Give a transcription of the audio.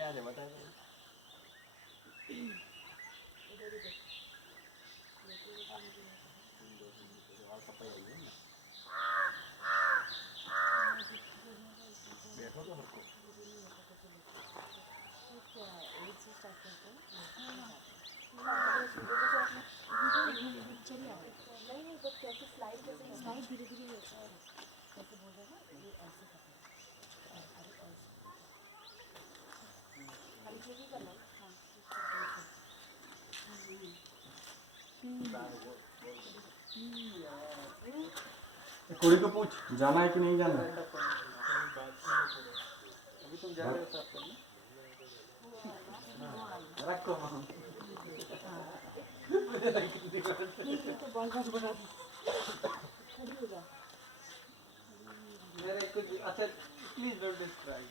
क्या है बता दो। और कपड़े आइए ना बैठो तो सबको नहीं तो कैसे स्लाइड धीरे धीरे कैसे बोल रहे ना ये ऐसे करना ही करना कुड़ी को पूछ जाना है कि नहीं जाना। अभी तुम जा रहे हो साथ करना रखो तो बहुत बड़ा खड़ी हो जा मेरे कुछ अच्छा प्लीज डोंट डिस्ट्रैक्ट